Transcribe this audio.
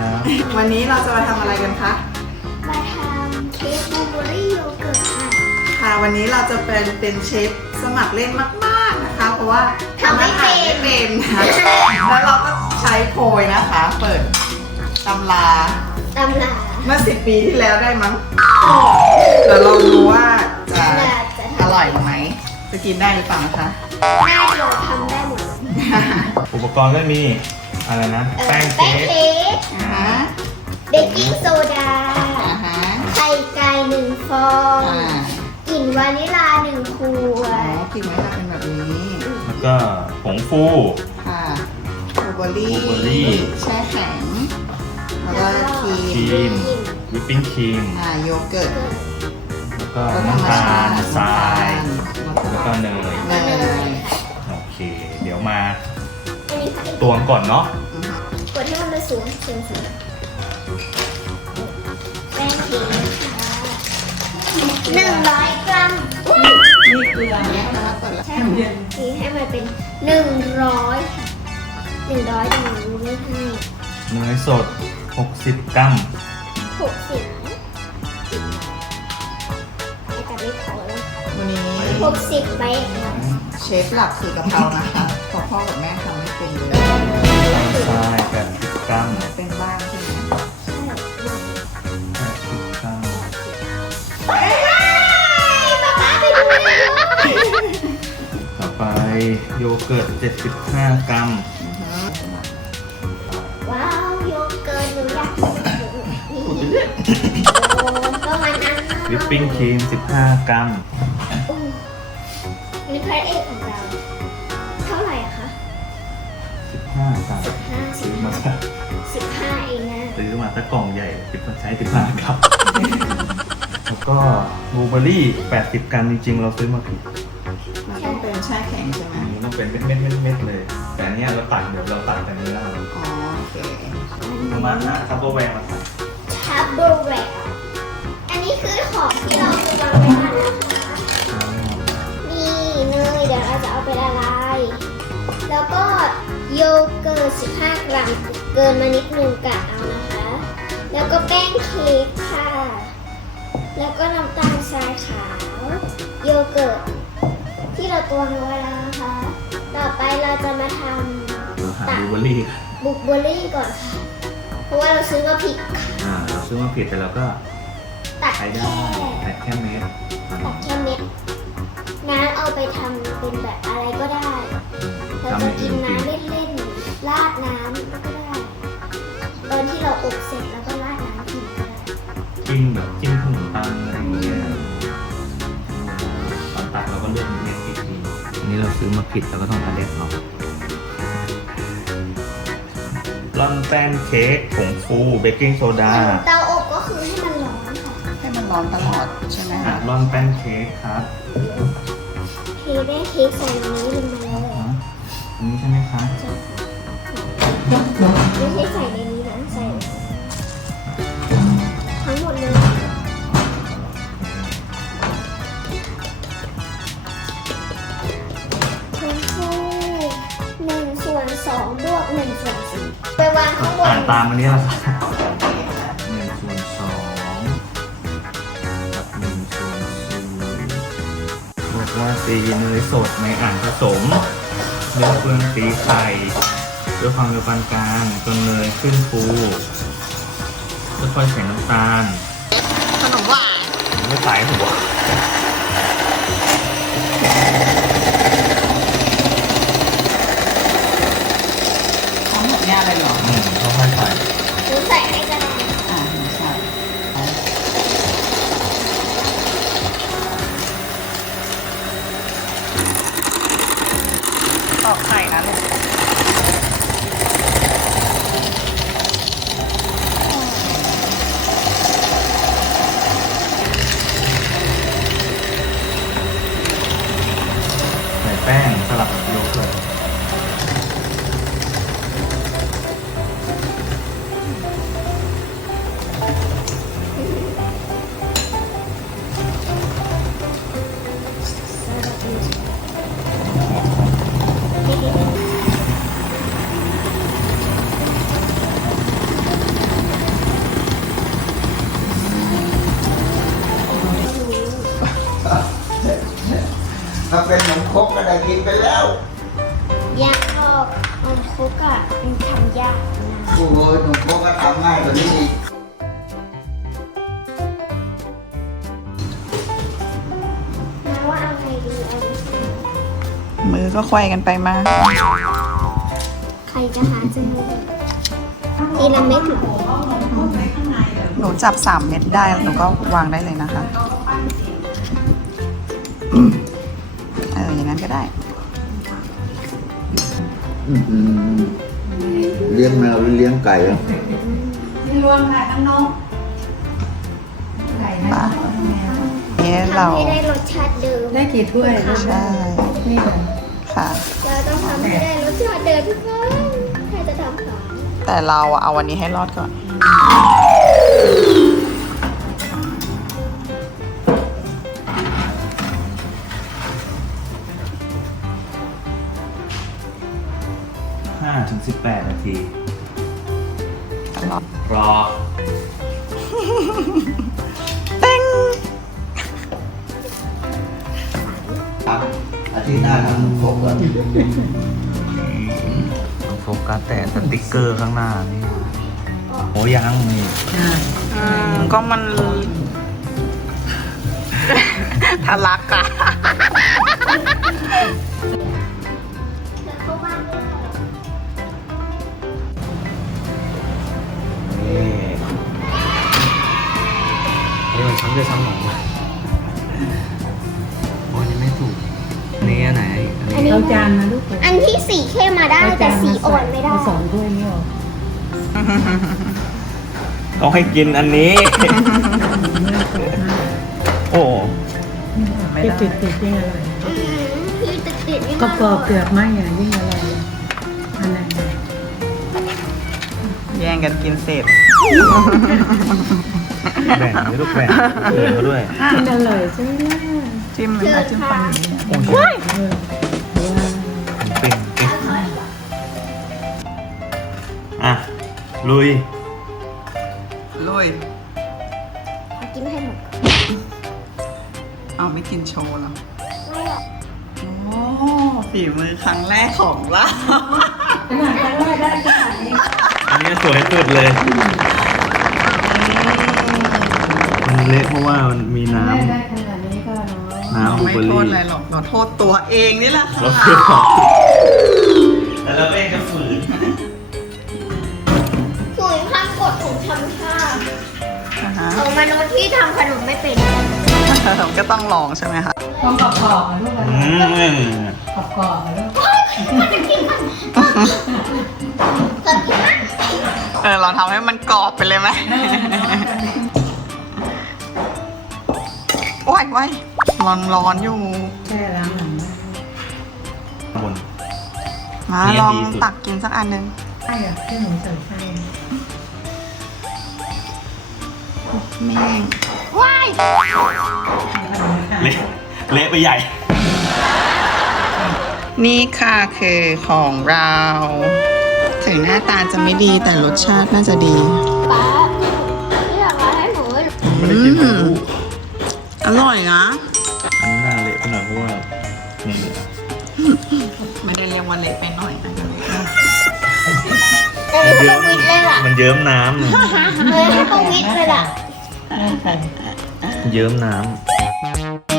วันนี้เราจะมาทำอะไรกันคะมาทำเค้กบลูเบอร์รี่โยเกิร์ตค่ะค่ะวันนี้เราจะเป็นเชฟสมัครเล่นมากๆนะคะ เพราะว่าทำไม่เป็นไม่เป็นนะแล้วเราก็ใช้โพยนะคะ เปิดตำราตำราเมื่อ10 ปีที่แล้วได้มั้งแต่ลองดูว่าจะอร่อยไหมจะกินได้หรือเปล่านะคะน่าจะทำได้หมดเลยอุปกรณ์ก็มีอะไรนะ แป้งแป้เค้งกเค้กอ่าฮะเบกกิ้งโซดาอ่าฮะไข่ไก่1 ฟองอ่ากลิ่นวานิลา1 ขวอ๋อดกินไว้จะเป็นแบบนี้แล้วก็ผงฟูค่ะบลูเบอร์รี่บลูเบอร์รี่แช่แข็งแล้วก็ครีครีมมวิปปิ้งครีมโยเกิร์ตแล้วก็น้ำตาลทราย แล้วก็เนยเนยโอเค เดี๋ยวมาอันนี้ค่ะตวงก่อนเนาะกดให้มันไปสูงแป้งเค้กค่ะ100 กรัมมีเกลือไหมคะก่อนละใช่ค่ะนี่ให้มันเป็น100ค่ะ100แต่หนูไม่ให้เนยสด 60 กรัม 60แต่ไม่พอแล้ววันนี้ 60ไปเชฟหลักคือกะเพรานะคะเพราะพ่อกับแม่ทำไม่เป็นเลยทราย80 กรัมเป็นบ้างใช่ไหม 80 กรัมป๊าไปดูเลยต่อไปโยเกิร์ต 75 กรัมว้าวโยเกิร์ตหนูอยากกินโอ้ก็มันนั่งวิปปิ้งครีม 15 กรัมนี่พระเอกของเรา เท่าไหร่อะคะ 15 กรัมซื้อมาสัก 15เองนะซื้อมาสักกล่องใหญ่ใช้15 กรัม แล้วก็บลูเบอร์รี่ 80 กรัมจริงๆ เราซื้อมาผิดมันต้องเป็นแช่แข็งใช่ไหมอันนี้ต้องเป็นเม็ดๆเลย แต่อันเนี้ยเราตัดเดี๋ยวเราตัดแต่นี้แล้วอ๋อโอเคประมาณหาคัพเปอร์แวร์มาใส่ทับเบิลแวร์อันนี้คือของที่เราจะวางไว้นั่นนะคะ นี่เนยเดี๋ยวเราจะเอาไปละลาย แล้วก็โยเกิร์ต15 กรัม เกินมานิดนึงกะเอานะคะ แล้วก็แป้งเค้กค่ะ แล้วก็น้ำตาลทรายขาว โยเกิร์ตที่เราตวงไว้แล้วนะคะ ต่อไปเราจะมาทเราหาำบลูเบอร์รี่บุกเบอร์รี่ก่อนค่ะ เพราะว่าเราซื้อมาผิดค่ะเราซื้อมาผิดแต่เราก็ตัดใช้แค่ได้แต่แค่เม็ดตัดแค่เม็ดน้ำเอาไปทำเป็นแบบอะไรก็ได้ เราจะกินน้ำเล่นๆ ราดน้ำก็ได้ ตอนที่เราอบเสร็จแล้วก็ราดน้ำกินก็ได้จิ้มแบบจิ้มขนมปังอะไรอย่างเงี้ยตอนตัดเราก็เลือกเม็ดผิดดีอันนี้เราซื้อมาผิดเราก็ต้องอาเด็ดออกร่อนแป้งเค้กผงฟูเบกกิ้งโซดาเตาอบก็คือให้มันร้อนค่ะให้มันร้อนตลอดใช่ไหมคะร่อนแป้งเค้กครับเทแม่เค้กใส่ในนี้ลงมาเลยอันนี้ใช่ไหมคะไม่ใช่ใส่ในนี้นะ ใส่ทั้งหมดเลยคุณครู1/2 บวก1/4ไปวางข้างบอ่าน นตามอันนี้ละค่ะ1/2กับ1/4บอกว่าตีเนยสดในอ่างผสมเนื้อเปลืองตีไข่ด้วยความเร็วปานกลางจนเนยขึ้นฟูค่อยๆใส่น้ำตาลขนมหวานไม่สายหัวทั้งหมดเนี่ยอะไรหรอค่อยๆใส่หนูใส่ให้ก็ได้ใช่ตอกไข่นะลูกใส่แป้งสลับกับโยเกิร์ตยากนะโอ้ยหนูโคก็ทำง่ายกว่านี้อีกนะว่าเอาไงดีเอามือก็ควายกันไปมาใครจะหาจมูกทีละเม็ดเหรอหนูจับ3 เม็ดได้หนูก็วางได้เลยนะคะอย่างนั้นก็ได้เลี้ยงแมวหรือเลี้ยงไก่อะป่ะเนี่ยเราทำให้ได้รสชาติเดิมได้กี่ถ้วยใช่นี่เหรอค่ะเราต้องทำให้ได้รสชาติเดิมทุกครั้งใครจะทำคะแต่เราเอาวันนี้ให้รอดก่อน 5-18 นาทีรอดรอเต้งครับอาทิตย์หน้าทำผมก่อนโฟกัสแต่สติ๊กเกอร์ข้างหน้านี่โอ้ยังนี่ก็มัน ทะลักอะแล้วเข้าบ้านด้วยเหรอนี่มันซ้ำด้วยซ้ำหนองวะโอ้ยนี่ไม่ถูกอันนี้อันไหนอันนี้เอาจานมาลูกเถอะอันที่สีเข้มมาได้แต่สีอ่อนไม่ได้เอา2 ถ้วยนี่หรอต้องให้กินอันนี้ โอ้ไม่ติดได้ติดยิ่งอร่อยพี่ติดๆนี่กรอบๆเกือบไหมอ่ะยิ่งอร่อยอันไหนแย่งกันกินเสร็จแบ่งด้วยลูกแบ่งเพื่อนเขาด้วยกินอร่อยใช่ไหมล่ะจิ้มเลยค่ะจิ้มปังอย่างนี้โอ้ยว้าวปิ้งอ่ะ ลุยลุยเอากินให้หมดเอาไม่กินโชว์แล้วไม่หรอกโอ้ฝีมือครั้งแรกของเราขนาดครั้งแรกได้ขนาดนี้อันนี้สวยสุดเลย มันเละเพราะว่ามันมีน้ได้ขนาดนี้ก็น้อยำ น้ำบลูไม่เบอร์โทษรี่อะไรหรอก เราโทษตัวเองนี่แหละค่ะเราคือของแต่เราเองจะฝืนฝืนความกดของธรรมชาติอ่าฮะของมนุษย์ที่ทำขนมไม่เป็นก็ต้องลองใช่ไหมคะต้องกรอบๆอ่ะลูกอืมกรอบๆอ่ะลูกเราทำให้มันกรอบไปเลยไหมโอ้ยว้ยร้อนอยู่แช่ล้างหลังได้บนมาเนี่ยลองดีสุดตักกินสักอันหนึ่งไส้อ่ะที่หนูใส่ไส้แม่งว้ายเละเละไปใหญ่นี่ค่ะคือของเรา ถึงหน้าตาจะไม่ดีแต่รสชาติน่าจะดีป๊าที่อยากมาให้หนูไม่ได้กินทั้งลูกอร่อยนะอันนี้น่าเละไปหน่อยเพราะว่านี่ไม่ได้เรียกว่าเละไปหน่อยนะเออให้ปวิทย์เลยล่ะมันเยิ้มน้ำเออให้ปวิทย์เลยล่ะไม่ใส่เยิ้มน้ำ